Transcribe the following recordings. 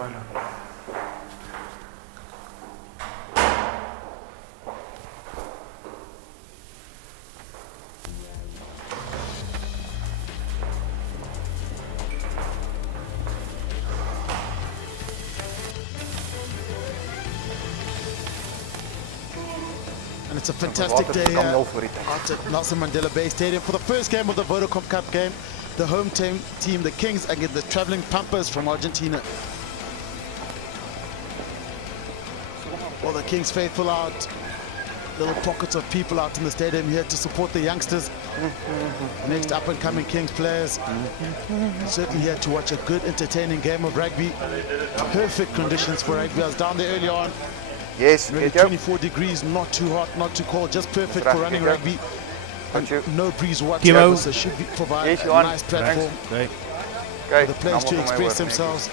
And it's a fantastic day here at Nelson Mandela Bay Stadium for the first game of the Vodacom Cup game. The home team, the Kings, against the traveling Pampas from Argentina. All the Kings faithful out. Little pockets of people out in the stadium here to support the youngsters. Next up and coming Kings players. Certainly here to watch a good, entertaining game of rugby. Perfect conditions for rugby. I was down there early on. Yes, really 24 degrees, not too hot, not too cold, just perfect for running rugby. And no breeze whatsoever, so should provide a nice platform for the players to express themselves.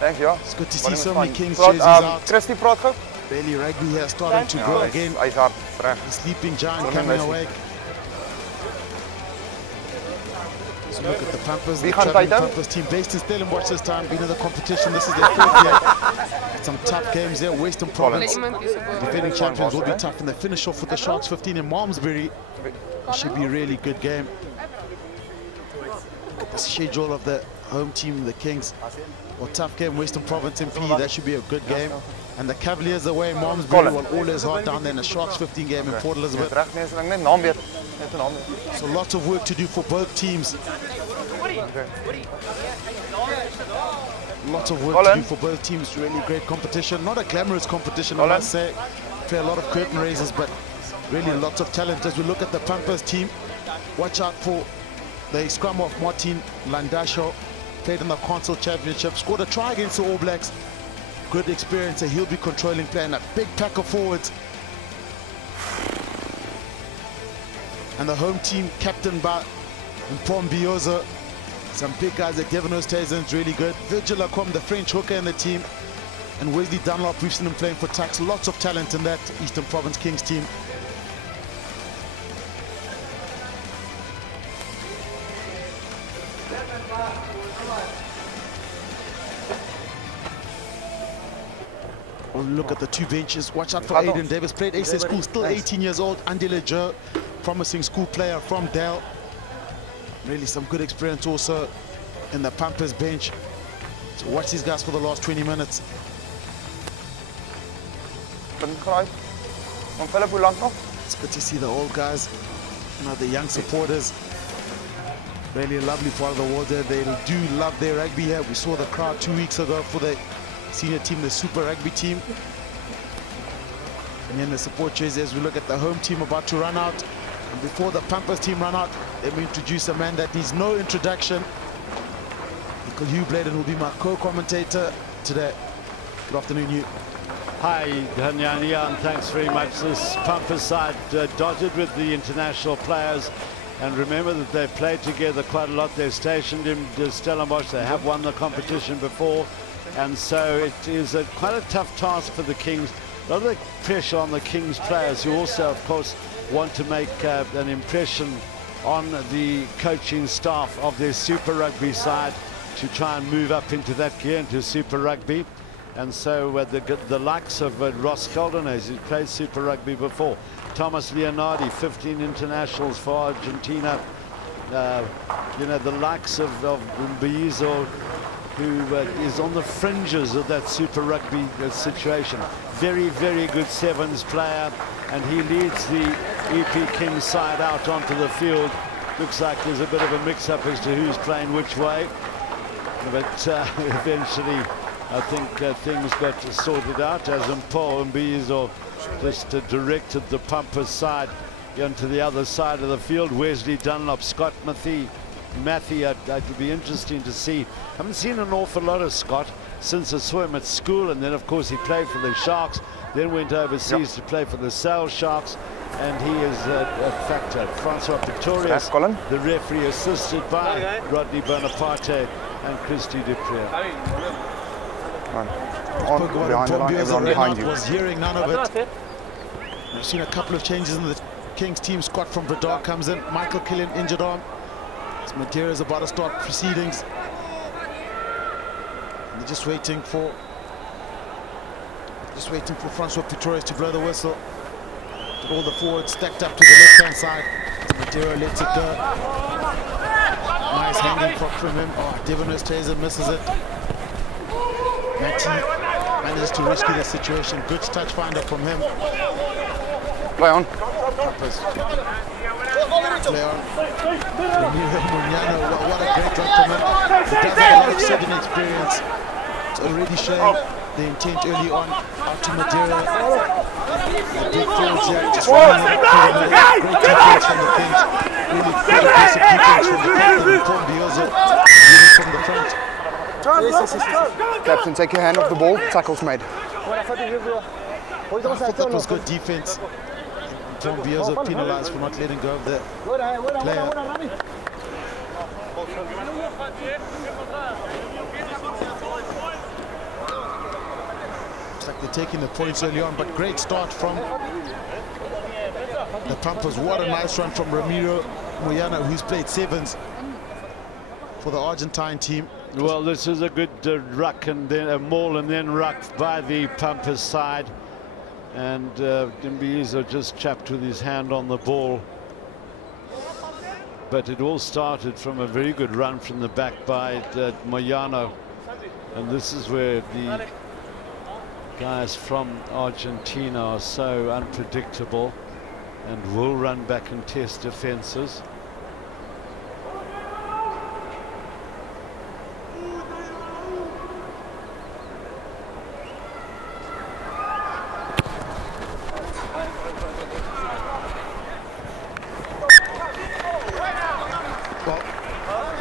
Thanks, ja. It's good to see so many Kings jerseys out. Christy, praat gou. Bailey rugby here starting to grow again. The sleeping giant coming awake. So look at the Pampas, the traveling Pampas team based in Stellenbosch this time, been in the competition. This is their fourth year. Some tough games there. Western Province, defending champions, will be tough, and they finish off with the Sharks 15 in Malmesbury. It should be a really good game. Look at the schedule of the home team, the Kings. Well, tough game, Western Province MP. That should be a good game. And the Cavaliers away in Malmesbury, well, all is hard down there in the Sharks 15 game in Port Elizabeth. So lots of work to do for both teams. Lots of work to do for both teams. Really great competition. Not a glamorous competition, I must say. Play a lot of curtain raisers, but really lots of talent. As we look at the Pampas team, watch out for the scrum of Martin Landasho. Played in the Council Championship, scored a try against the All Blacks. Good experience, and he'll be controlling play, and a big pack of forwards. And the home team captained by Mpombiyoza. Some big guys like Devon Oosthuizen's really good. Virgil Lacombe, the French hooker in the team. And Wesley Dunlop, we've seen him playing for Tuks. Lots of talent in that Eastern Province Kings team. We'll look at the two benches. Watch out for Aiden Davis. Played SA School, still 18 years old. Andile Joe, promising school player from Dale. Really some good experience also in the Pampas bench. So watch these guys for the last 20 minutes. It's good to see the old guys, the young supporters. Really a lovely part of the world there. They do love their rugby here. We saw the crowd 2 weeks ago for the senior team, the Super Rugby team. And then the support jersey as we look at the home team about to run out. And before the Pampas team run out, let me introduce a man that needs no introduction. Hugh Bladen will be my co-commentator today. Good afternoon, Hugh. Hi, Danyani, and thanks very much. This Pampas side dotted with the international players. And remember that they've played together quite a lot. They're stationed in Stellenbosch. They have won the competition before. And so it is quite a tough task for the Kings. A lot of the pressure on the Kings players, who also, of course, want to make an impression on the coaching staff of their Super Rugby side to try and move up into that gear, into Super Rugby. And so the likes of Ross Caldenes, who's played Super Rugby before, Thomas Leonardi, 15 internationals for Argentina, you know, the likes of Mbizo, who is on the fringes of that Super Rugby situation. Very, very good sevens player, and he leads the EP Kings side out onto the field. Looks like there's a bit of a mix-up as to who's playing which way, but eventually I think things got sorted out as Mbizo just directed the Pampas side onto the other side of the field. Wesley Dunlop, Scott Matthey, it'll be interesting to see. Haven't seen an awful lot of Scott since I saw him at school, and then of course he played for the Sharks, then went overseas to play for the Sale Sharks, and he is a factor. Francois Pretorius, the referee, assisted by Rodney Bonaparte and Christy Dupree. Was hearing none of it. We've seen a couple of changes in the Kings team. Scott from Bradar comes in. Michael Killian injured arm. Madeira is about to start proceedings. And the just waiting for Francois Pretorius to blow the whistle. But all the forwards stacked up to the left-hand side. Madeira lets it go. Nice handing from him. Oh, Devon Oosthuizen misses it. Matty manages to rescue the situation. Good touch finder from him. Play on. Pampas. Play on. Ramiro Munyana, what a great run from him. He does have a lot of Southern experience. It's already showing the intent early on. Out to Madeira. The big forwards here just running it through the middle. Great defense from the Kings. Really good aggressive defense from the captain, Pampas, leading from the front. Captain, take your hand off the ball. Tackle's made. I thought that was good defense. Pampas penalized for not letting go of the player. Looks like they're taking the points early on, but great start from the Pampas. What a nice run from Ramiro Munyana, who's played sevens for the Argentine team. Well, this is a good ruck and then a maul and then ruck by the Pampas side. And Mbizo just chapped with his hand on the ball. But it all started from a very good run from the back by Moyano. And this is where the guys from Argentina are so unpredictable and will run back and test defenses.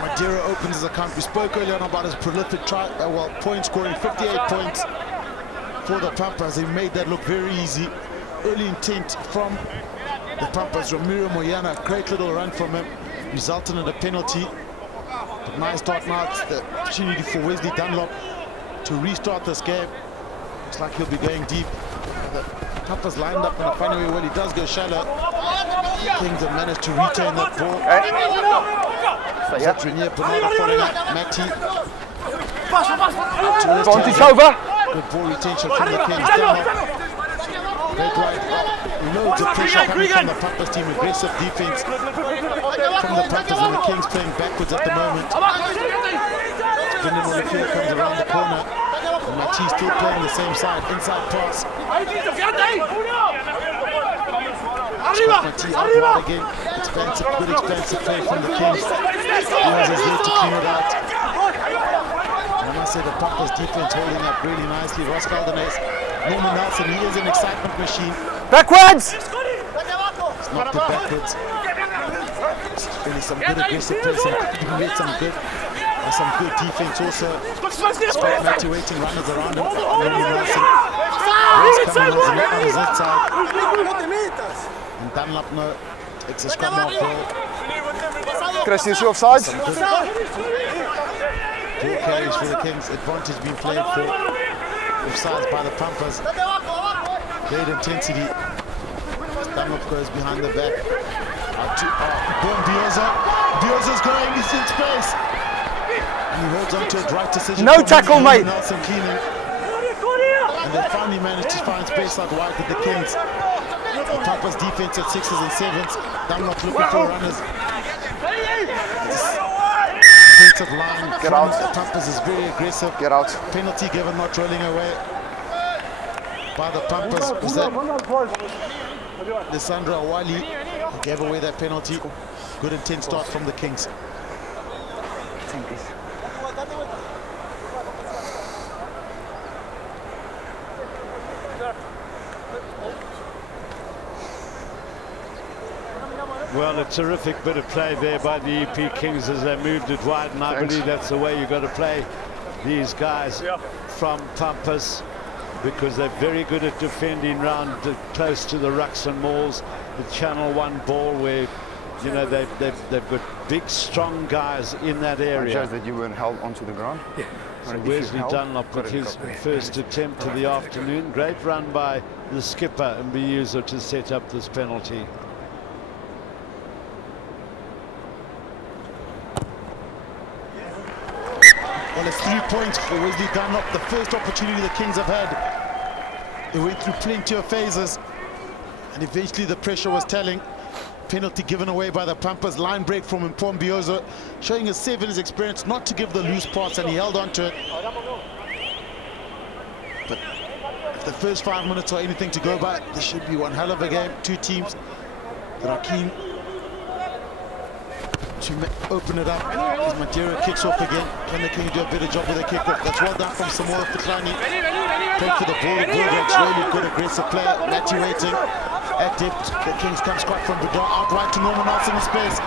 Madeira opens his account. We spoke earlier on about his prolific point scoring, 58 points for the Pampas. He made that look very easy. Early intent from the Pampas. Ramiro Munyana, great little run from him, resulting in a penalty. But nice start now. It's the opportunity for Wesley Dunlop to restart this game. Looks like he'll be going deep. The Pampas lined up in a funny way. Well, he does go shallow. Kings have managed to retain that ball. Renier Bernardo following up. Matty. Advantage over. Good ball retention from the Kings. Great right. Loads of pressure coming from the Pampas team. Aggressive defense from the Pampas, and the Kings playing backwards at the moment. Brendan Olivier comes around the corner. And Matty still playing the same side. Inside pass. Matty out wide again. Expensive, good expensive play from the Kings. He was there to clean it out. I must say the Pampas defense holding up really nicely. Ross Caldenes, Norman Nelson, he is an excitement machine. Backwards! It's not good backwards. It's really some good aggressive play. He made some good defense also. Scott Matty waiting runners around him. Norman Nelson. Ross coming on his inside. And Dunlop now takes a scrum off goal. Chris, is your offside? Ball carries for the Kings. Advantage being played for offsides by the Pampas. Great intensity. Dunlop goes behind the back. Bioza's going, he's in space. And he holds on to it, right decision. No tackle, mate. Nelson cleaning. And they finally managed to find space out wide with the Kings. The Pampas defense at 6s and 7s. Dunlop looking for runners. Defensive line. Get out. The Pampas is very aggressive. Get out. Penalty given, not rolling away by the Pampas. Was that Lissandra Awali who gave away that penalty? Good intense start from the Kings. Well, a terrific bit of play there by the EP Kings as they moved it wide, and I believe that's the way you've got to play these guys from Pampas, because they're very good at defending round close to the rucks and mauls, the channel one ball where, you know, they've got big, strong guys in that area. Just that you weren't held onto the ground. Yeah. So Wesley Dunlop with his first attempt of the afternoon. Great run by the skipper Mbizo to set up this penalty. Well, it's 3 points for Wesley Dunlop. The first opportunity the Kings have had. They went through plenty of phases, and eventually the pressure was telling. Penalty given away by the Pampas. Line break from Mpombiyozo, showing his 7's experience not to give the loose pass, and he held on to it. But if the first 5 minutes are anything to go by, this should be one hell of a game. Two teams that are keen to open it up. As Matera kicks off again, can the Kings do a better job with the kickoff? That's well done from Samoa Fitlani. Playing for the ball, Bulldogs, really good aggressive play. Matty waiting at depth. The Kings come squat from Budar, out right to Norman Nelson in space.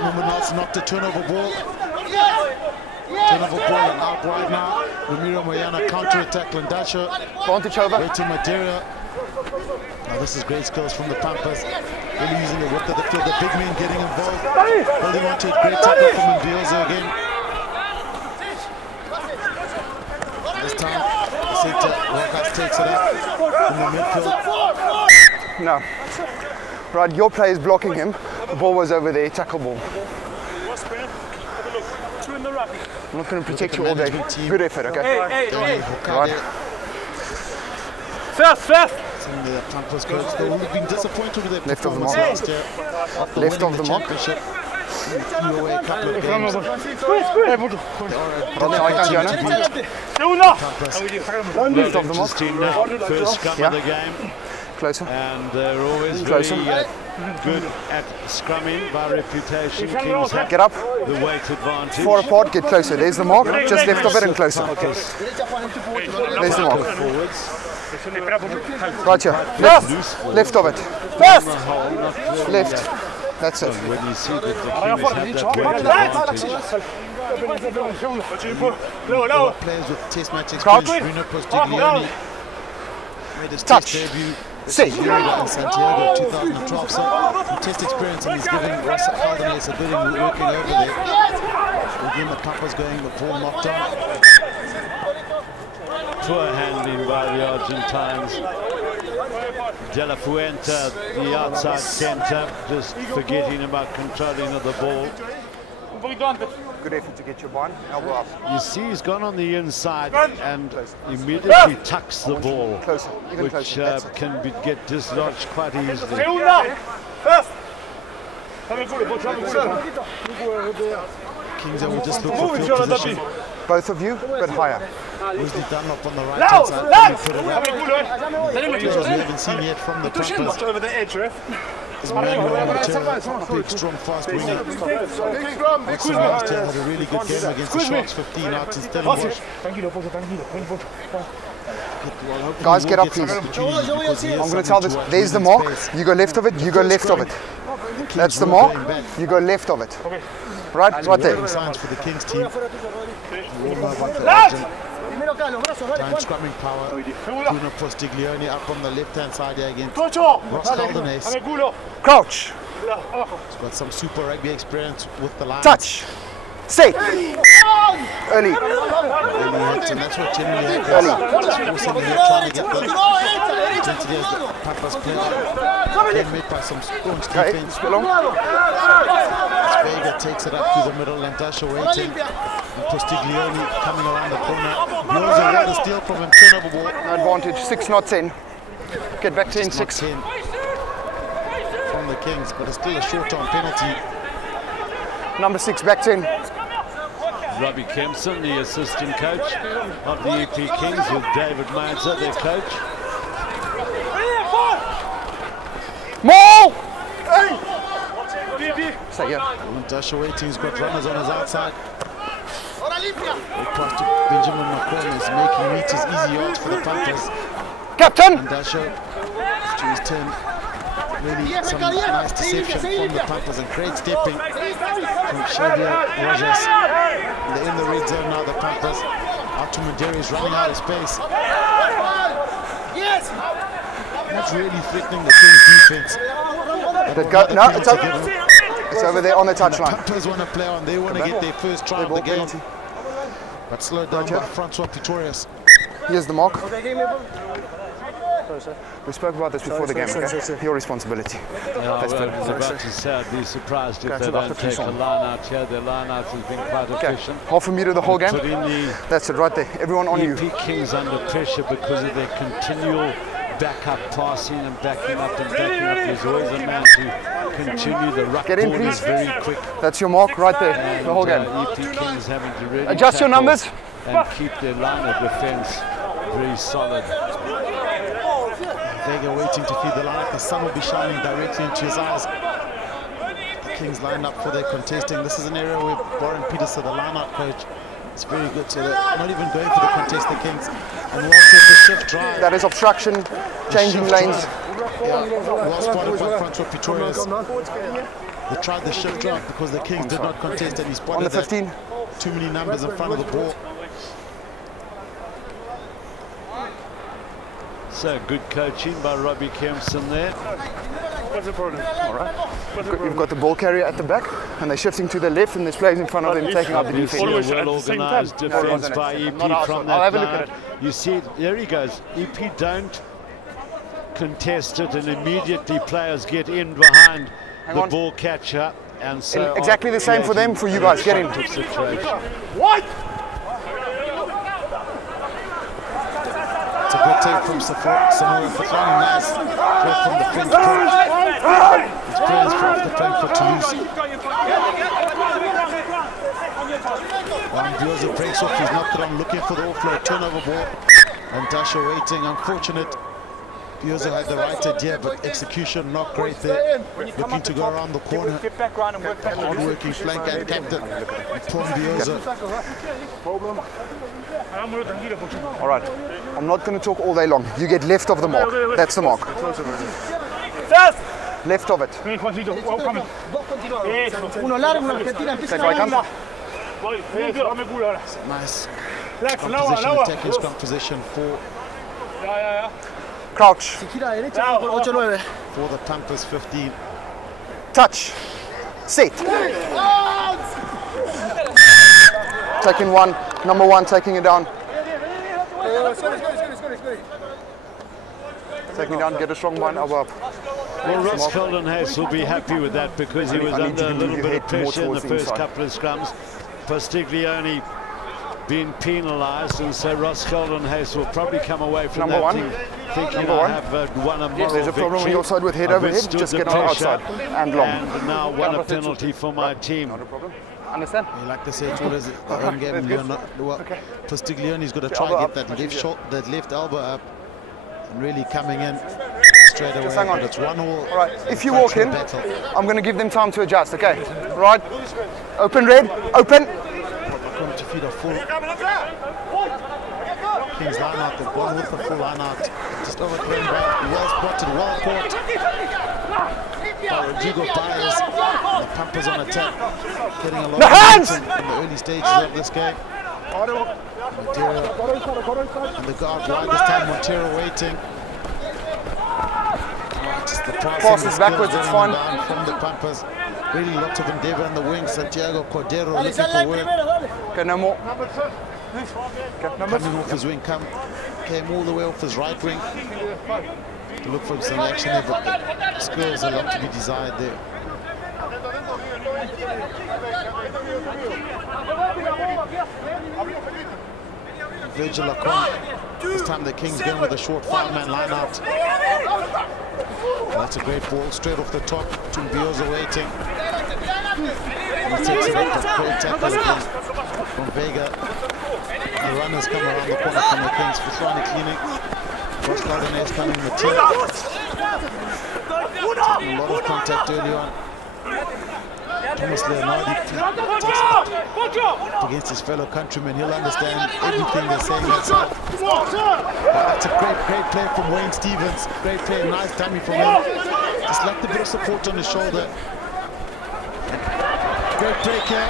Norman Nelson knocked a turnover ball. Turnover ball and out wide now. Ramiro Moyana counter-attack, Landasho. Advantage over. Waiting Matera. Now this is great skills from the Pampas. Really using the width of the field. The big men getting involved. Holding on to it. Great tackle from Mbiozo again. This time, the center, Rokas takes it up in the midfield. No. Right, your player is blocking him. The ball was over there. Tackle ball. I'm not going to protect you all day. Good effort, okay? Right. Fast! Some of the Pampas coach, they would have been disappointed with their Left of the performance mark. last year. After Left winning of the mark. championship, they threw away a couple of games. Left of the mark. First scrum of the game. Closer. And they're always Closer. very good at scrumming by reputation. Kings have Get up. the weight advantage. Far apart, get closer. There's the mark. Just left of it and closer. There's the mark. Forwards. Right here. Left. Left of it. On the whole, not really Left. That's it. when you see that the Kings have that weight advantage. Players with test match Crouch. experience. Bruno Postiglioni made his Touch. test debut Say. in Santiago 2012. So some test experience, and he's giving Ross Caldenes a bit in working over there. Again, the Pampas going, the ball knocked on. Poor handling by the Argentines. De La Fuente, the outside centre, just forgetting about controlling of the ball. Good effort to get your bind. Elbow up. You see he's gone on the inside and immediately tucks the ball, Closer. Even which closer. That's it. can get dislodged quite easily. Kings will just look for field position. Both of you, but higher. Wesley Dunlop on the right hand side. Put it up. Players we haven't seen yet from the Pampas. Over the edge, ref. Is Manuel Matera, big, strong, fast winger. Also last year had a really good game against the Sharks, 15 out in Stellenbosch. Guys, get up, please. I'm going to tell this. There's the mark. You go left of it. You go left of it. That's the mark. You go left of it. Right there. Signs for the Kings team. Time scrumming power. Bruno Postiglioni up on the left-hand side here again. Ross Caldenes. Crouch. He's got some super rugby experience with the line. Touch. Say. Early. And that's what generally happens. Just forcing the head, trying to get the intensity as the Pampas play. Then made by some staunch defense. Vega takes it up through the middle. Landasho waiting. And Postiglioni coming around the corner. Blows a rather steal from him. Turnover ball. No advantage. 6, not 10. Get back to in 6. 10 from the Kings, but it's still a short-term penalty. Number 6, back 10. Robbie Kempson, the assistant coach of the EP Kings, with David Mainzer, their coach. More! Stay here. Landasho waiting. He's got runners on his outside. Across to Benjamin McCormick, is making meters easy yards for the Pampas. Captain! Landasho to his turn. Really some nice deception from the Pampas, and great stepping from Xavier Rojas. They're in the red zone now, the Pampas. Out to Manderi, is running out of space. Not really threatening the Kings defense. It's over there on the The touchline. Pampas want to play on, they want to get their first try of the game. But slowed down by Francois Pretorius. Here's the mark. We spoke about this before the game, okay? Your responsibility. Yeah, I was about to say, I'd be surprised if they don't take a line out here. Their line out has been quite efficient. Half a metre the whole game. That's it, right there. Everyone on you. EP Kings under pressure because of their continual backup passing and backing up and backing up. There's always a man to continue. The ruck ball is very quick. That's your mark right there, and the whole game. EP Kings having to really adjust your numbers and keep their line of defence very solid. Vega waiting to feed the line. The sun will be shining directly into his eyes. The Kings lined up for their contesting. This is an area where Warren Peterson, the line-out coach, is very good. So they're not even going for the contest, the Kings. And whilst the shift drive, that is obstruction, changing lanes. Well spotted by front row Pretorius. They tried the shift drive because the Kings did not contest, and he spotted on the 15. Too many numbers in front of the ball. So good coaching by Robbie Kempson there. What's the problem? All right. You've got the ball carrier at the back, and they're shifting to the left, and there's players in front of them taking out the defense. Always well organised defence by EP from that line. You see, there he goes. EP don't contest it, and immediately players get in behind the ball catcher, and so exactly the same for them, for you guys. Get in. What? It's a good take from Samoa Fafani. Nice play from the French coach. It's players from the play for Toulouse. Bioza breaks off, he's knocked it on, looking for the offload, turnover ball. And Dasha waiting, unfortunate. Bioza had the right idea, but execution not great there. Looking to go around the corner. Hard working flank and captain. From Bioza. All right, I'm not going to talk all day long. You get left of the mark. That's the mark. Left of it. Nice position, attacking scrum position for crouch. For the Pampas 15. Touch. Set. Taking one. Number one taking it down. Taking it down, get a strong one, elbow up. Well, Ross Coldenhays will be happy with that because he was under a little bit of pressure in the first couple of scrums. Postiglione being penalised, and so Ross Coldenhays will probably come away from that thinking I have won a moral Yes, there's a problem on your side with head over head. Just get on the outside and long. And now won a penalty for my team. Not a problem. Understand? Like they say, it's always the own game. Postiglione's got to try and get that left elbow up and really coming in straight away. Just hang on. But it's 1-1. All right. If you walk in, I'm going to give them time to adjust. Okay. Right. Open red. Open. Going to feed a full King's line out. The one with the full line out. Just overthrown by well spotted, well caught. Rodrigo Baez. The Pampas on attack. Getting a lot of hands in the early stages of this game. Montero and the guard wide this time. Montero waiting. Just the pass is backwards, it's fine. From the Pampas. Really lots of endeavour on the wing. Santiago Cordero looking for work. Okay, no more. Coming off his wing, came all the way off his right wing to look for some action there, but the skills a lot to be desired there. Virgil Lacombe. This time the Kings going with a short 5-man line out. That's a great ball straight off the top. Tumbioza waiting. He takes it up, a great tackle again from Vega. The runners come around the corner from the Kings. Fafani cleaning. Ross Coldenhays coming in the team. A lot of contact early on. Thomas Leonardi takes it against his fellow countrymen. He'll understand everything they're saying. That's a great play from Wayne Stevens. Great play, nice dummy from him. Just like the bit of support on his shoulder. Great break here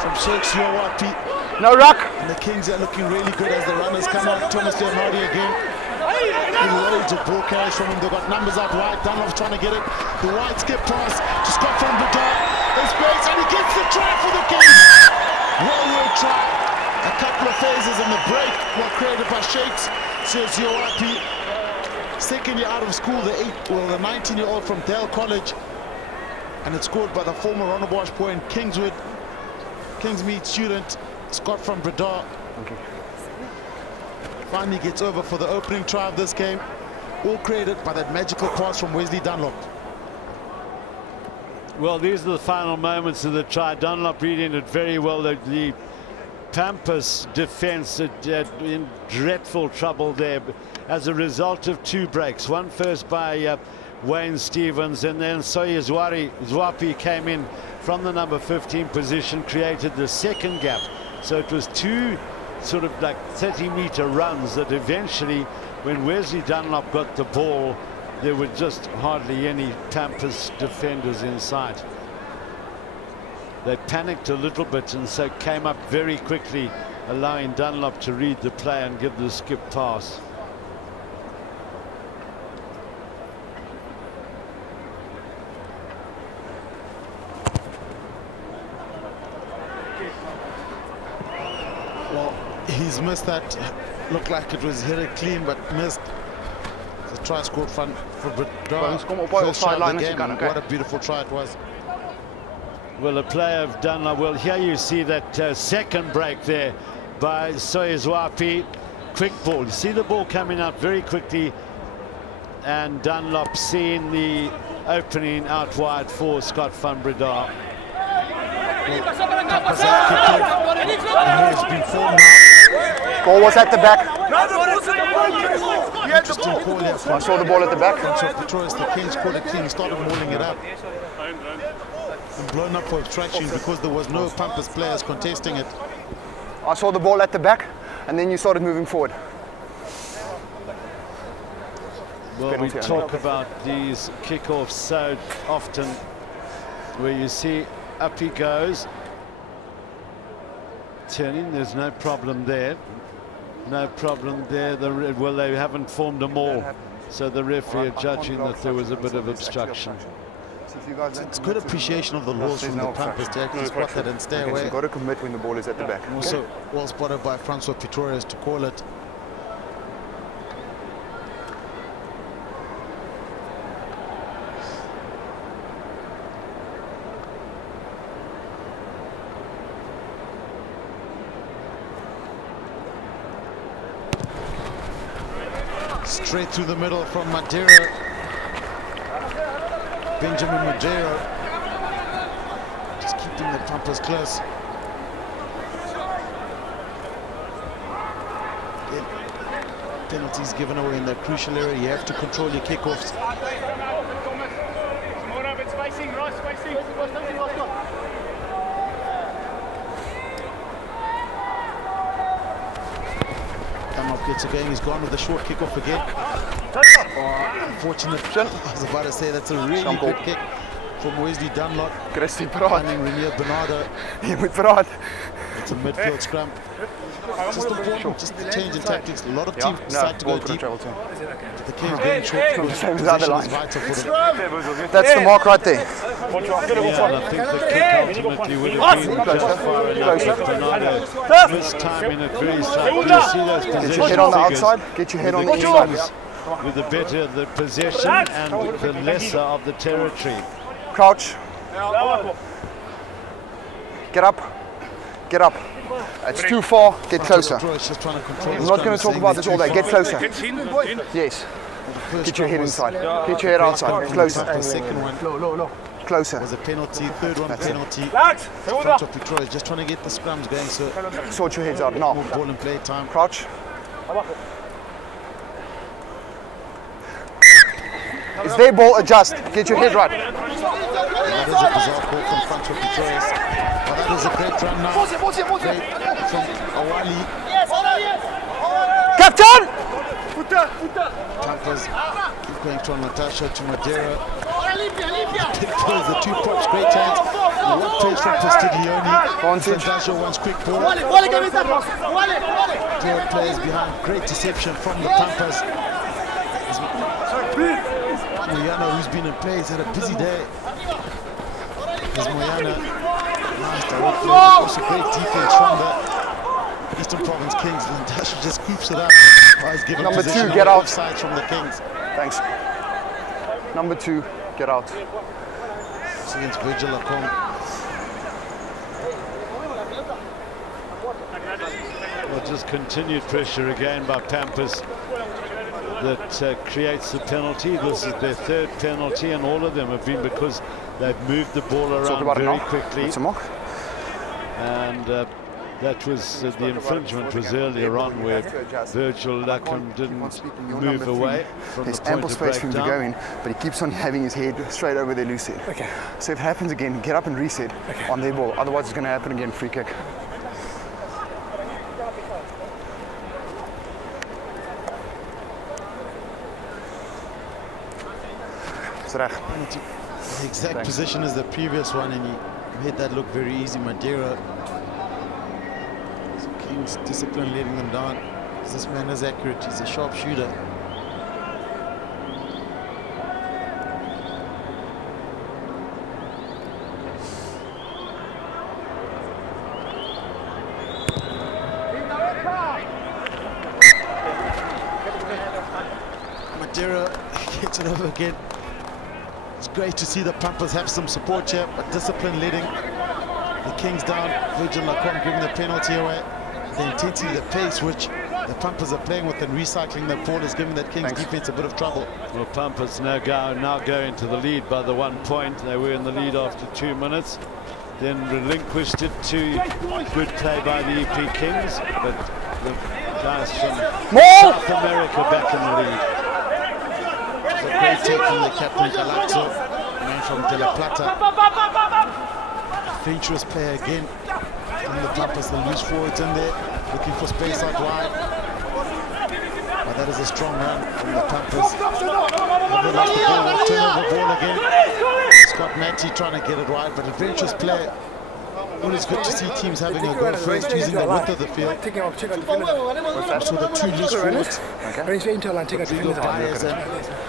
from Sheikh Siawapi. No ruck. And the Kings are looking really good as the runners come out. Thomas Leonardi again. Loads of ball carries from him. They've got numbers out wide. Dunlop's trying to get it. The wide skip pass to Scott van Bedard. There's space and he gets the try for the Kings. Well worked try. A couple of phases and the break were created by Shakes. Says Yoapi, second year out of school, the 19-year-old from Dale College. And it's scored by the former Rondebosch boy in Kingswood. Kingsmead student, Scott from Bradar. Okay. Finally gets over for the opening try of this game. All created by that magical pass from Wesley Dunlop. Well, these are the final moments of the try. Dunlop reading it very well. The Pampas defense in dreadful trouble there as a result of two breaks. One first by Wayne Stevens, and then Soye Zwapi came in from the number 15 position, created the second gap. So it was two sort of like 30-meter runs that eventually, when Wesley Dunlop got the ball, there were just hardly any Pampas defenders in sight. They panicked a little bit and so came up very quickly, allowing Dunlop to read the play and give the skip pass. Well, he's missed that. Looked like it was hit it clean, but missed. The try scored for Bradar. First shot of the game, and what a beautiful try it was. Well, a player of Dunlop. Well, here you see that second break there by Soye Zwapi. Quick ball. You see the ball coming out very quickly, and Dunlop seeing the opening out wide for Scott van Bradar. Ball was at the back. Interesting call here. I saw the ball at the back. The Kings called it clean. He started mauling it up. And blown up for obstruction because there was no Pampas players contesting it. I saw the ball at the back, and then you started moving forward. Well, we talk about these kickoffs so often, where you see up he goes, turning. There's no problem there. No problem there. Well, they haven't formed a maul, so the referee are judging that there was a bit of obstruction. It's good appreciation of the laws from the Pampas to actually spot that and stay away. So you've got to commit when the ball is at the back. Also, well spotted by Francois Pretorius to call it. Straight through the middle from Madeira. Benjamin Madeira just keeping the Pampas close. Penalties given away in that crucial area. You have to control your kickoffs. Gets again, he's gone with the short kickoff again. Unfortunate. I was about to say that's a really good kick from Wesley Dunlop. Christy praat. Renier Bernardo. Je moet praat. It's a midfield scrum. Just important, just the change in tactics. A lot of teams decide to go deep. The Kings going short. Same as other line. That's the mark right there. Yeah, and I think the kick ultimately would have been just far enough. Bernardo mistiming it very slightly. You see those possession Get your head on the figures outside. Get your head on the inside. With the better the possession and the lesser of the territory. Crouch. Get up. Get up. It's too far. Get closer. I'm not going to talk about this all day. Get closer. Yes. Get your head inside. Get your head outside. Closer. The second one Closer. was a penalty. Third one penalty. Pretorius just trying to get the scrums going. So sort your heads out now. ball and play time. Crouch. It's their ball. Adjust. Get your head right. That is a bizarre call from Francois Pretorius. But that is a great run now. Great from Awali. Captain! Pampas keep going to Natasha to Madeira. The two props, great chance. What plays from Castiglione. Natasha wants quick ball. Clear plays behind. Great deception from the Pampas. Moyana, who's been in play, he's had a busy day. There's Moyana. Nice direct play. Also great defense from the Eastern Province Stevens, Kings. Landasha just scoops it up. Number 2, get out. Sides from the Kings. Thanks. Number 2, get out. It's against Virgil Lacombe. Well, just continued pressure again by Pampas that creates the penalty. This is their 3rd penalty, and all of them have been because they've moved the ball around very quickly. And that was the infringement was earlier on where Virgil Lacombe didn't move away from the point of breakdown. There's ample space for him to go in, but he keeps on having his head straight over their loose head. Okay. So if it happens again, get up and reset on their ball. Otherwise, it's going to happen again. Free kick. The exact position as the previous one, and he made that look very easy. Madeira. So King's discipline letting them down. This man is accurate. He's a sharp shooter. Madeira gets it over again. It's great to see the Pampas have some support here, but discipline letting the Kings down. Virgil Lacombe giving the penalty away. The intensity, the pace which the Pampas are playing with and recycling the ball is giving that Kings defense a bit of trouble. Well, Pampas now go into the lead by the 1 point. They were in the lead after 2 minutes. Then relinquished it to good play by the EP Kings, but the guys from South America back in the lead. A great take from the captain Galazzo, man from De La Plata. Dangerous player again. And the Pampas, the loose forwards in there, looking for space out wide. But that is a strong run from the Pampas. They lost the ball, turnover ball again. Scott Matty trying to get it wide, but adventurous play. Always good to see teams having a go first, using the width of the field. So the 2 loose forwards. Vigo Baez and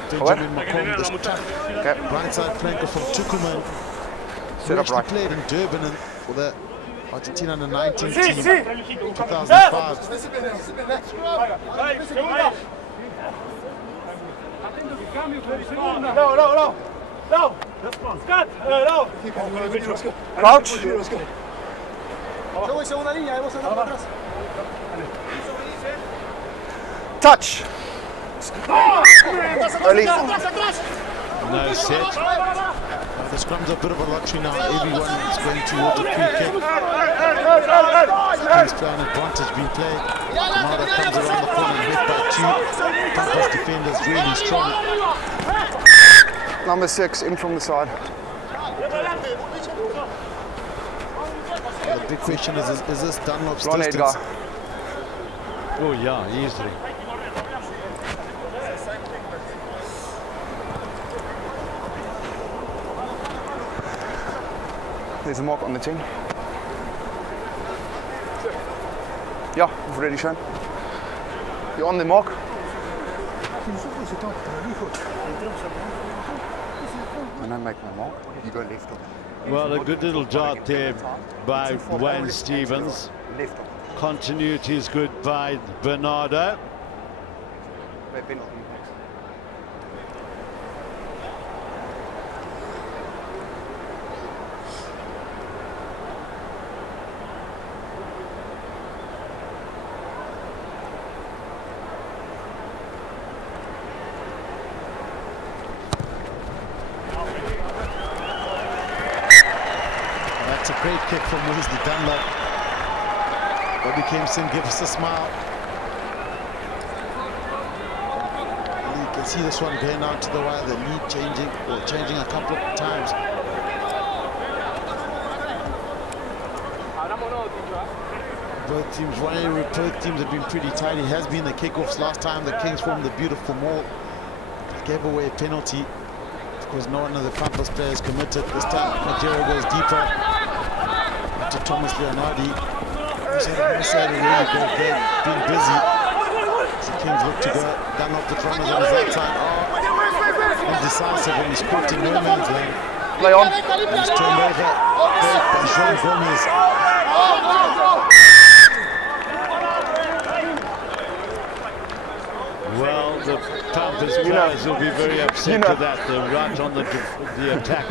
Benjamin Macomb, this tough blindside flanker from Tucumán. Who actually played in Durban and for the Argentina under-19 team in 2005. No! Scott! No! Crouch! Touch! Early. No set. The scrum's a bit of a lottery now. Everyone is going towards a free kick. Kings plan advantage being played. Kamada comes around the corner and hit by 2. Pampas defenders really strong. Number 6 in from the side. The big question is this Dunlop's Ron distance? Edgar. Oh yeah, easily. There's a mark on the 10. Yeah, we've already shown. You're on the mark. When I make my mark, you go left on. Well, a good little dart there by Wayne Stevens. Continuity is good by Bernardo. That's a great kick from Wesley Dunlop. Bobby Kempson gives us a smile. And you can see this one going out to the wire, the lead changing a couple of times. Both teams have been pretty tight. It has been the kickoffs last time. The Kings formed a beautiful maul. Gave away a penalty. Of course, no one of the Pampas players committed. This time, Nigeria goes deeper to Thomas Leonardi. He's had a really great game, being busy. So Kings look to go down off the runners on his outside. Oh, indecisive when he's caught in no man's land. Play on. He's turned over. Great by Jean Gomez. Pampas players will be very upset with that. They're right on the attack.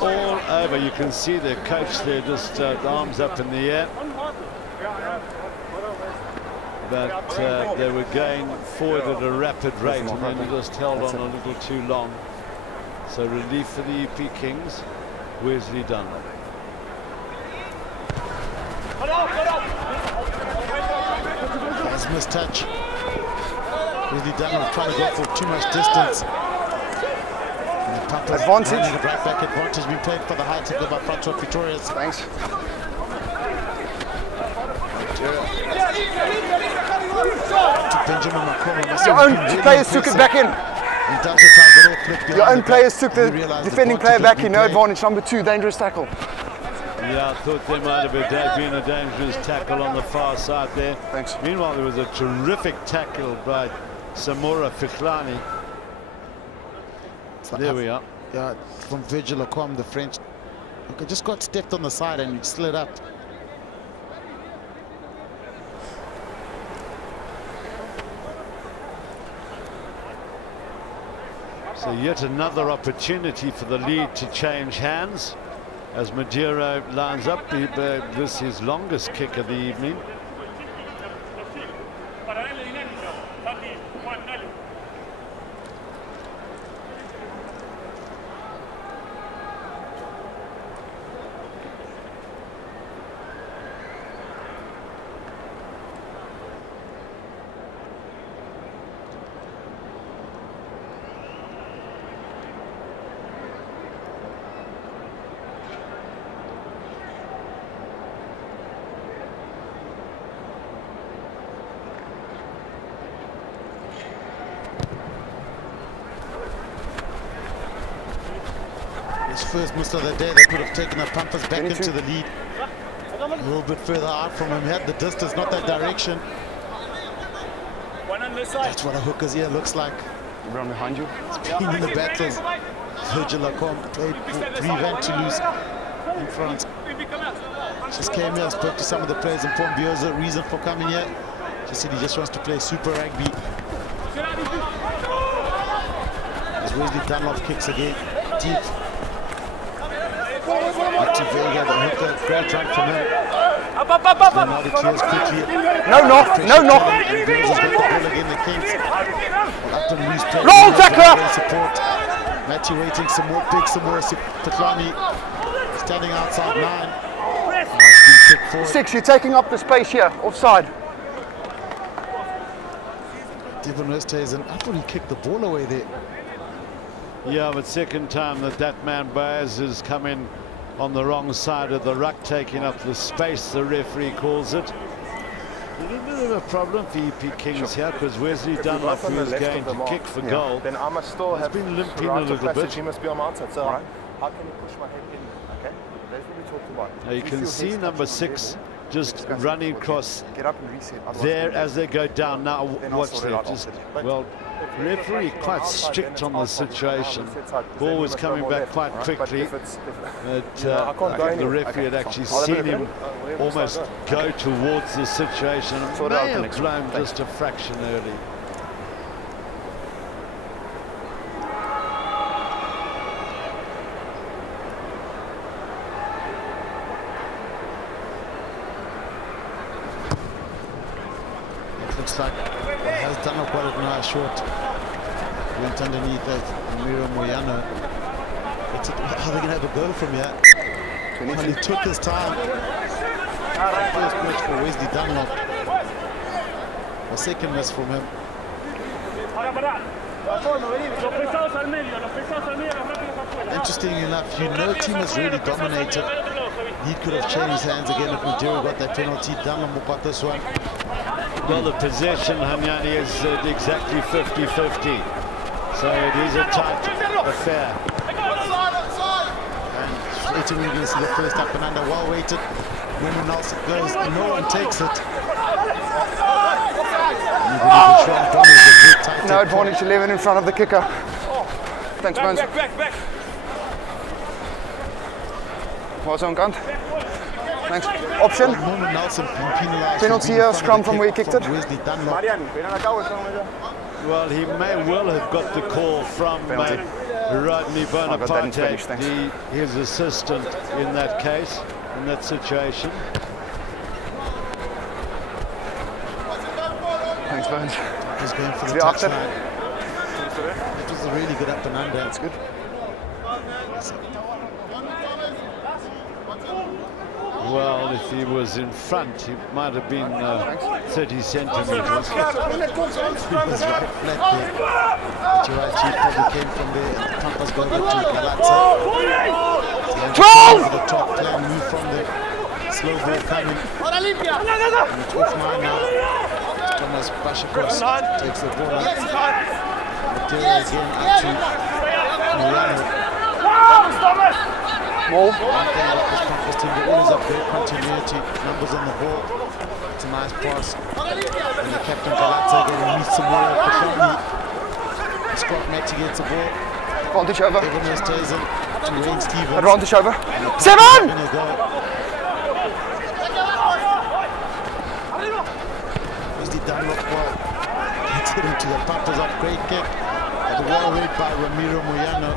All over. You can see their coach there, just arms up in the air. But they were going forward at a rapid rate and then just held on a little too long. So relief for the EP Kings. Wesley Dunlop. Nice mistouch. Wesley Dunlop trying to go for too much distance. Advantage. The right back advantage being played for the high tackle by front of Victoria's. Thanks. Your own players took it back in. Your own players took the defending player back in. No advantage. Number 2, dangerous tackle. Yeah, I thought there might have been a dangerous tackle on the far side there. Thanks. Meanwhile, there was a terrific tackle by Samora Fiklani. There we are. Yeah, from Vodacom, the French. Okay, just got stepped on the side and slid up. So yet another opportunity for the lead to change hands as Maduro lines up. This is his longest kick of the evening. First miss of the day that would have taken the Pampas back into the lead. A little bit further out from him. He had the distance, not that direction. That's what a hooker's ear looks like. Run behind you. It's been in the battles. Vodacom played for 3 Van Toulouse in France. Just came here, spoke to some of the players, informed Bioza reason for coming here. Just said he just wants to play super rugby. As Wesley Dunlop kicks again, deep. Up to Vega, the hooker, great run from him. Now the clears quickly. No knock, no knock. And Bioza's got the ball again, the Kings. Up and loose play. Roll tackler! Support. Matty waiting some more, big Samora Fiklani standing outside 9. 6, you're taking up the space here, offside. Devon Westhuizen, I thought he kicked the ball away there. Yeah, but second time that man Baez has come in on the wrong side of the ruck, taking up the space, the referee calls it. A little bit of a problem for EP Kings here, because Wesley Dunlop, who is going to kick for goal, then I must still have been limping a little bit. He must be on my outside. So how can you push my head in? Okay, that's what we talked about. Now you can see number 6 just running across Get up and reset. there as they go down. Now watch that. Just, well, referee quite strict on the situation. Ball was coming back quite quickly. But the referee had actually seen him almost go towards the situation and may have blown just a fraction early. Looks like has done up quite a nice short. Went underneath that Miro Moyano. How are they going to have a goal from here? And he took his time. First match for Wesley Dunlop. A second miss from him. Interesting enough, you know, team has really dominated. He could have changed hands again if Maduro got that penalty. Dunlop got this one. Well, the possession, Hanyani, is exactly 50-50. So it is a tight affair. And straight away, you're going to see the first up and under, well weighted. When Nelson goes, no one takes it. No advantage, 11 in front of the kicker. Thanks, Bones. Back. Was on kant. Thanks. Option. Nelson penalized. Penalty here, scrum from where he kicked it. Wesley Dunlop. Well, he may well have got the call from Rodney Bonaparte, his assistant in that case, in that situation. Thanks, Bones. He's going for the touchline. It was a really good up and under. That's good. Well, if he was in front, he might have been 30 centimeters. He was right flat there. Chief probably came from there. Pampas go over to Galata. 12! The top plan move from the slow ball coming. And it's off now. Thomas Bashakos takes the ball out. Madeira again out to Mariano. Ball. One thing about this Pampas team, they always have great continuity. Numbers on the ball. It's a nice pass. And the captain Galata again meets some more opportunity. Scott Matty gets the ball. Advantage over. Evans stays in to Wayne Stevens. Advantage over. 7! Dunlop ball gets it into the Pampas up, great kick. But the wall read by Ramiro Moyano.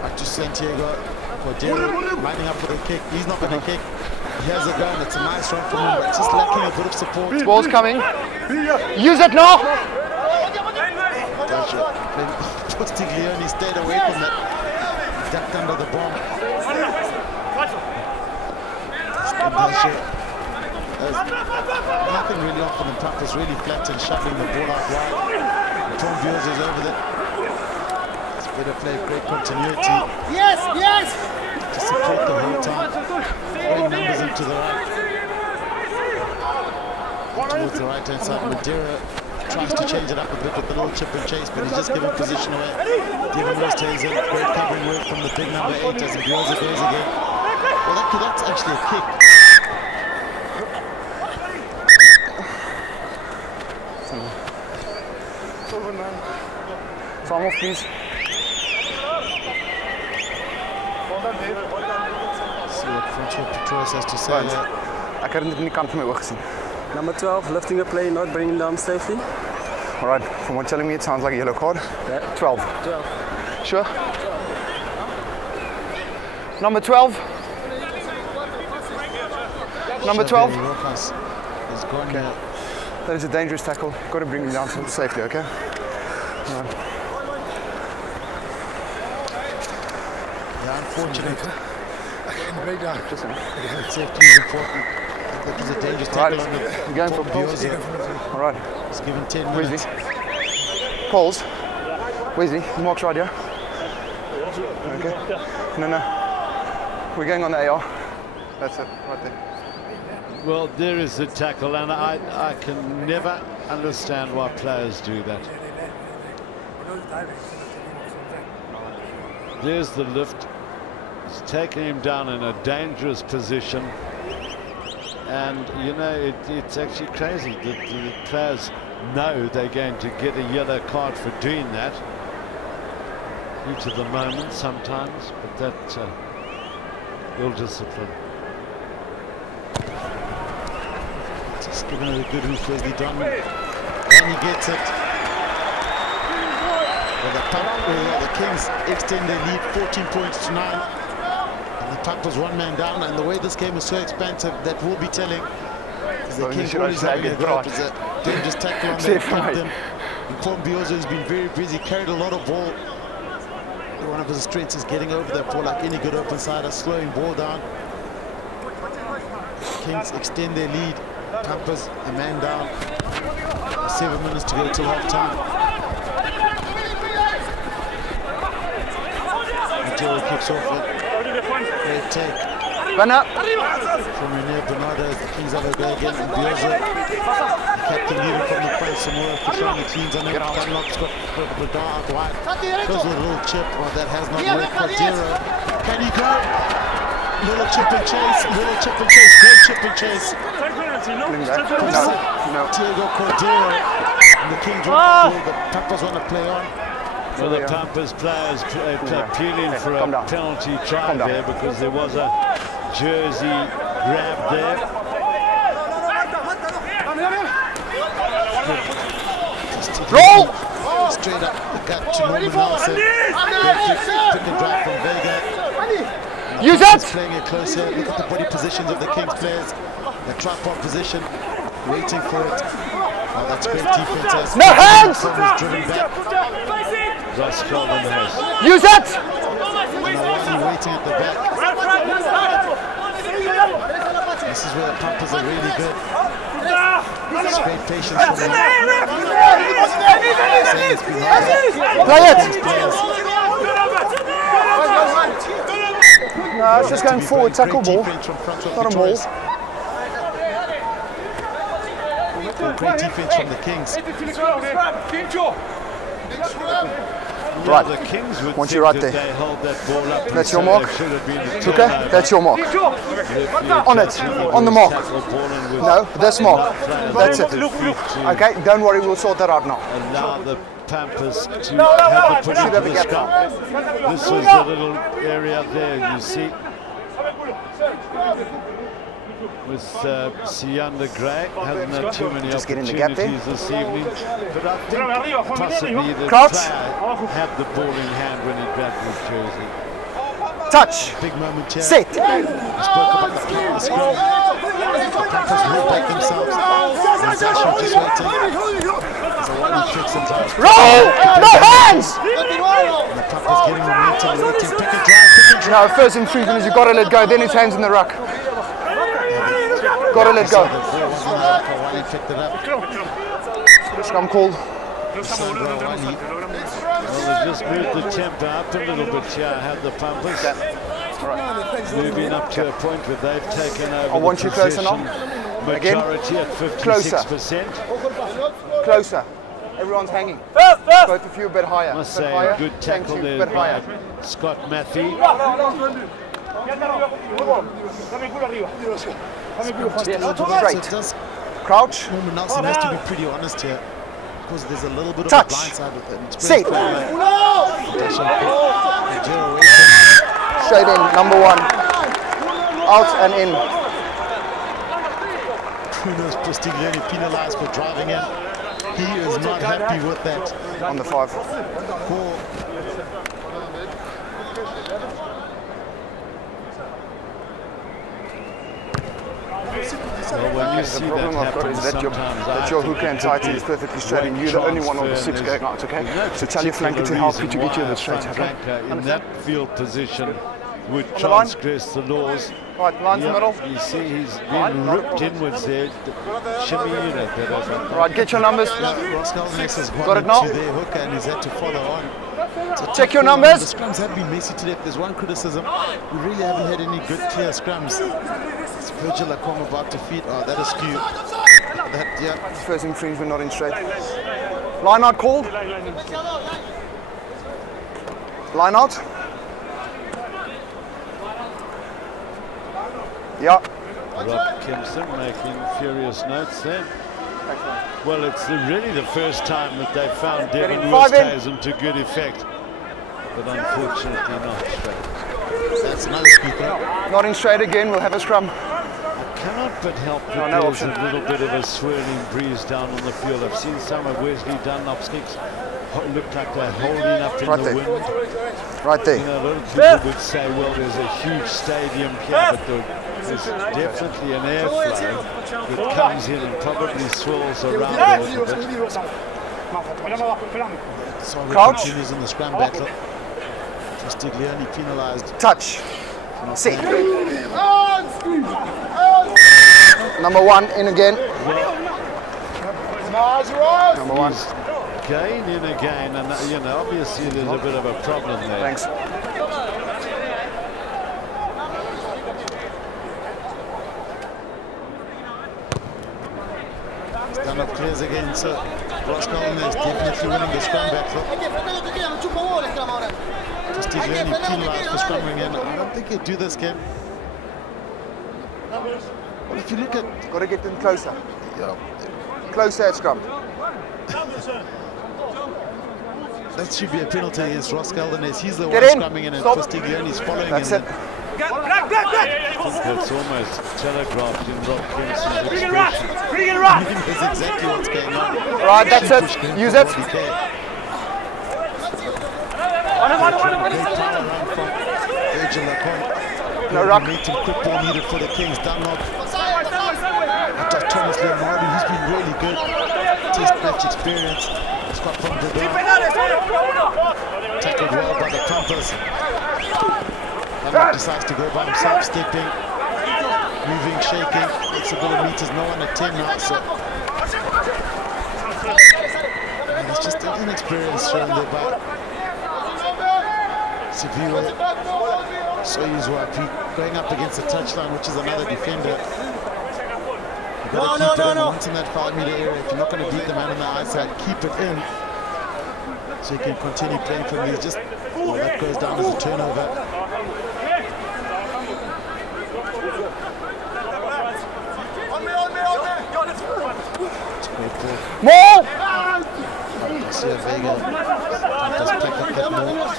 Back to Santiago Cordero, lining up for the kick. He's not going to kick. He has a gun. It's a nice run from him, but just lacking a bit of support. Ball's coming. Use it now. Postiglione stayed away from that. Ducked under the bomb. Nothing really off on the Pampas, really flat and shoving the ball out wide. Tom Vios is over there. It's better play, great continuity. Yes, yes! To support the whole time. Bring numbers into the right. Towards the right hand side. Madeira tries to change it up a bit with the little chip and chase, but he's just giving position away. Devon stays in. Great covering work from the big number 8 as Vios goes again. Well, that's actually a kick. Time off, please. See what Francois Petros has to say. Ek het dit nie kant van my oog gesien. Number 12, lifting a play, not bringing them safely. All right, from what you're telling me, it sounds like a yellow card. Yeah. 12. 12. Sure. Number 12. Number 12. He's gone now. That is a dangerous tackle. You've got to bring him down safely, okay? All right. Yeah, unfortunate. Safety is important. That was a dangerous tackle on the going for Pauls. All right. He's given 10 minutes. Wesley. Pauls. Wesley, the mark's right here. Okay. No. We're going on the AR. That's it, right there. Well, there is the tackle, and I can never understand why players do that. There's the lift. It's taking him down in a dangerous position. And, you know, it's actually crazy. The players know they're going to get a yellow card for doing that. Heat of the moment sometimes, but that ill discipline. Just giving it a good hoof, Wesley Dunn. And he gets it. Well, the Kings extend their lead 14 points to 9. And the Pampas one man down. And the way this game is so expansive, that will be telling. The Kings always having a go. It's a dangerous tackle on the captain. And Tom Biozo has been very busy, carried a lot of ball. One of his strengths is getting over that ball like any good open sider, slowing ball down. Kings extend their lead. Pampas a man down. 7 minutes to go till half time. Madeira kicks off it. Great take. Run up. From Rene Bernardo as the Kings have a go again. And Biozo, the captain leading from the front, some more Kushani cleans on him. Dunlop's got Bradar out wide. Goes with a little chip. Oh, that has not worked. Cordero. Can he go? Little chip and chase. Little chip and chase. Great chip and chase. No. Diego Cordero. And the Kings want to play. The Pampas want to play on. Well, the Pampas players appealing for a penalty try there because there was a jersey grab there. Roll! straight up the gut to Norman Nelson. Pick and drive from Vega. Use it! Playing it closer. Look at the body positions of the Kings players. The tripod position, waiting for it. Oh, that's great defense. No hands! Driven back. Ross Golden has. Use it! Waiting at the back. This is where the Pampas are really good. It's great patience from them. Play it! No, it's just going forward, tackle ball. Not a maul. Great defense from the Kings. Right. The Kings would Once you're right there. they hold that ball up. That's your mark. Okay, that's your mark. On it, on the mark. No, this mark. That's it. Okay, don't worry, we'll sort that out now. Allow the Pampas to have the push into the scrum. This was the little area there, you see, with Sianda Gray. Hasn't had too many Just get in the gap there. opportunities this evening. But I think possibly the Crouch. player had the ball in hand when he grabbed his jersey. Touch. Big moment here. Set. We spoke about the scrum. The Pampas hold back themselves. Zasho just waiting. So what he tricks and drives. Roll! No hands! And the Pampas getting momentum, waiting. Pick and drive, pick and drive. No, first and three minutes, you've got to let go, then his hands in the ruck. Got to let go. Scrum called. Well, they just moved the tempo up a little bit here, have the Pampas. Moving up to a point where they've taken over I want the you closer now. possession Again. majority at 56%. Closer. Everyone's hanging. Both of you a bit higher. I must Bit say, higher. a good Thank tackle you. there Bit higher. by Scott Matthew. Straight. Crouch. Norman Nelson has to be pretty honest here, because there's a little bit Touch. of a blind side with it. Sit. Straight Straight in. Number one. Out and in. Bruno's Postiglione penalized for driving in. He is not happy with that On the 5. call. Well, when you see The problem that I've got happen, is that your sometimes hooker and tighty is perfectly straight and you're the only one of the 6 going out, okay? So tell your flanker to help you to get you in the straight, okay? In that field position would the line? transgress the laws. Right, line's in the middle. You see he's been ripped inwards there. Shimmy, you know, Right, get your numbers. Ross Galvanex has Got gone it now? into their hooker and he's had to follow on. Check your The numbers. scrums have been messy today. If there's one criticism, we really haven't had any good clear scrums. It's Virgil Acom about to feed. Oh, that is skew. That, yeah. First infringement, not in straight. Line out called. Line out. Yeah. Rob Kempson making furious notes there. Well, it's really the first time that they've found Devon Getting 5 in. Woolstays to good effect, but unfortunately not straight. That's another speaker. Not in straight again, we'll have a scrum. I cannot but help that No there's option. a little bit of a swirling breeze down on the field. I've seen some of Wesley Dunlop's kicks look like they're holding up in Right the there. wind. Right You there. know, a lot of people would say, well, there's a huge stadium here, but there's definitely an airflow that comes in and probably swirls around a little bit. So Crouch. continues in the scrum battle. Postiglione penalized. Touch. Sit. Number one in again. Number one. Again and again, and you know, obviously there's a bit of a problem there. Thanks. Dunlop clears again, so Ross Galvanex is definitely winning the scrum battle. Postiglione penalized for scrumming in. I don't think he'll do this game. But if you look at... Got to get them closer. Yeah, Closer at scrum. that should be a penalty against Ross Galvanex. He's the Get one in. scrumming in and Stop. Postiglione is following That's him. it. I think it's almost telegraphed in Rob Kempson's expression. He knows exactly what's going on. Right, that's it. Push game Use for it. what he can. No ruck. Quick ball needed for the Kings. Dunlop. Just Thomas Leonardo, he's been really good. Test match experience. Scott from the tackled well by the Pampas. Dunlop decides to go by himself, stepping, moving, shaking. 8 meters, no one at 10 now. So it's just an inexperience shown there by Sevilla. So he's going up against the touchline, which is another defender. You've got to keep it in once in that 5-meter area. If you're not going to beat the man on the outside, keep it in. So you can continue playing from these. Just, well, that goes down as a turnover. More! Garcia Vega just pick up that more.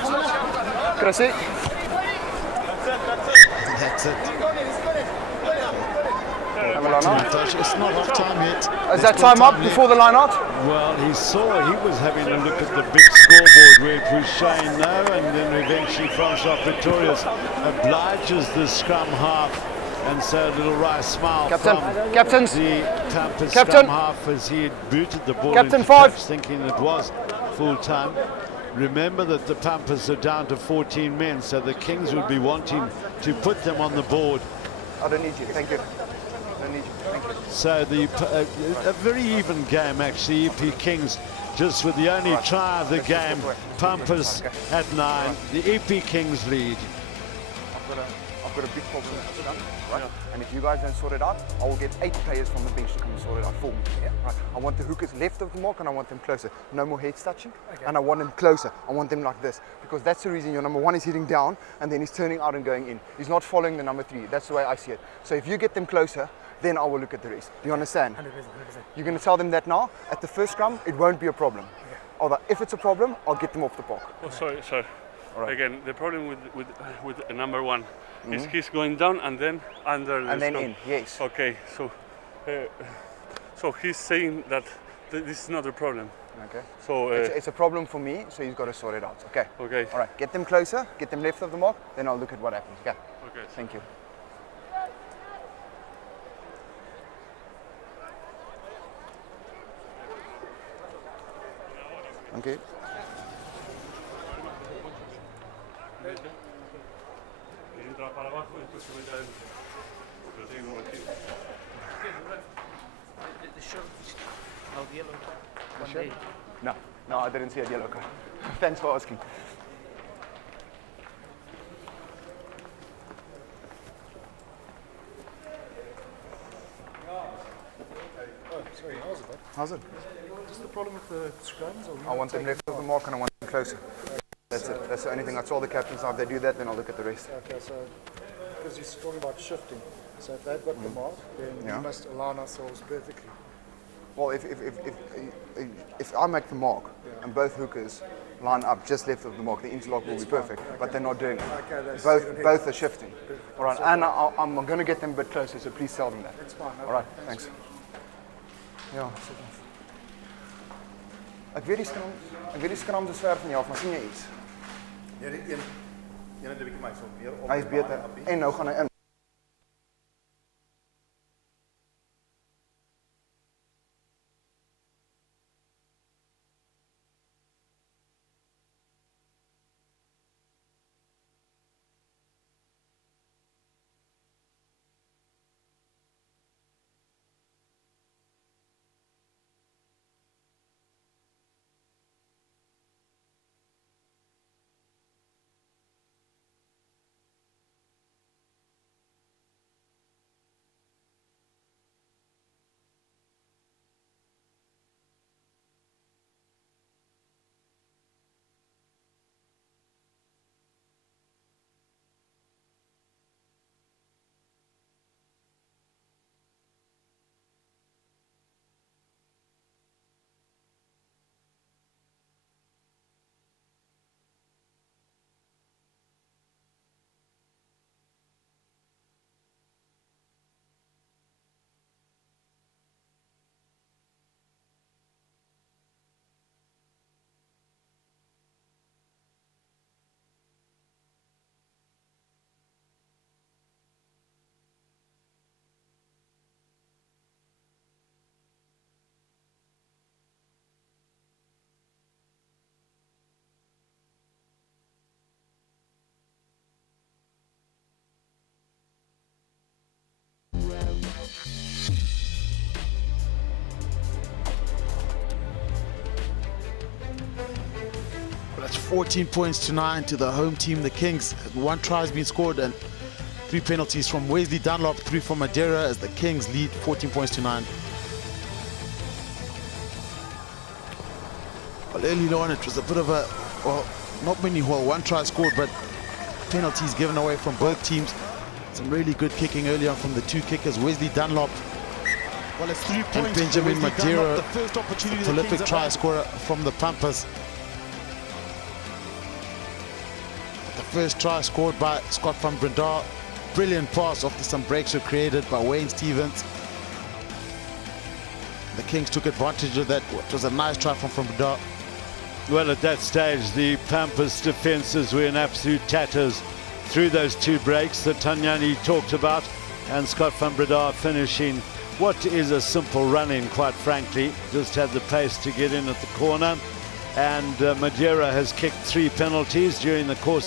Gracie. That's it. It's not half time yet. Is that time up before the line out? Well, he was having a look at the big scoreboard where it was showing no, and then eventually Francois Pretorius obliges the scrum half, and so a little wry smile from the Pampas scrum half as he had booted the ball into touch, thinking it was full time. Remember that the Pampas are down to 14 men, so the Kings would be wanting to put them on the board. I don't need you, thank you. So a very even game actually. EP Kings just with the only try of the game. Pampas at 9. The EP Kings lead. I've got a big problem right? And if you guys don't sort it out, I will get 8 players from the bench to come and sort it out for me. Right? I want the hookers left of the mark and I want them closer. No more heads touching, and I want them closer. I want them like this, because that's the reason your number 1 is hitting down and then he's turning out and going in. He's not following the number 3. That's the way I see it. So if you get them closer, then I will look at the rest. Do you understand? 100%. You're going to tell them that now. At the first scrum, it won't be a problem. Although if it's a problem, I'll get them off the park. Oh, sorry. Right. Again, the problem with number 1 is he's going down and then under the then in, yes. Okay, so he's saying that this is not a problem. Okay. So it's a problem for me, so he's got to sort it out. Okay. Okay. All right. Get them closer. Get them left of the mark. Then I'll look at what happens. Okay. Okay. Thank you. Okay. No, I didn't see a yellow card. Thanks for asking. Sorry, how's it? How's it? Just the problem with the scrums? I want them left of the mark and I want them closer. That's it. That's the only thing. I told the captains now if they do that, then I'll look at the rest. Okay, so because he's talking about shifting. So if they've got the mark, then we must align ourselves perfectly. Well, if I make the mark and both hookers line up just left of the mark, the interlock will be perfect. But they're not doing it. Okay, both are shifting. All right, and I'm going to get them a bit closer, so please tell them that. That's fine. All right, thanks. Ja. Ek weet die skram is ver van jou af, maar sien jy iets? Nee, die een het 'n bietjie my so meer op. Hy is beter en nou gaan hy in. 14 points to 9 to the home team. The Kings, 1 try has been scored and 3 penalties from Wesley Dunlop, 3 from Madeira, as the Kings lead 14 points to 9. Well, early on it was a bit of a, well, not many, well, 1 try scored, but penalties given away from both teams. Some really good kicking early on from the 2 kickers, Wesley Dunlop. Well, it's 3 points and Benjamin Madeira, the first opportunity, prolific try scorer from the Pampas. The first try scored by Scott van Breda. Brilliant pass after some breaks were created by Wayne Stevens. The Kings took advantage of that. It was a nice try from Breda. Well, at that stage, the Pampas defences were in absolute tatters through those 2 breaks that Tanyani talked about, and Scott van Breda finishing what is a simple run-in, quite frankly. Just had the pace to get in at the corner. And Madeira has kicked 3 penalties during the course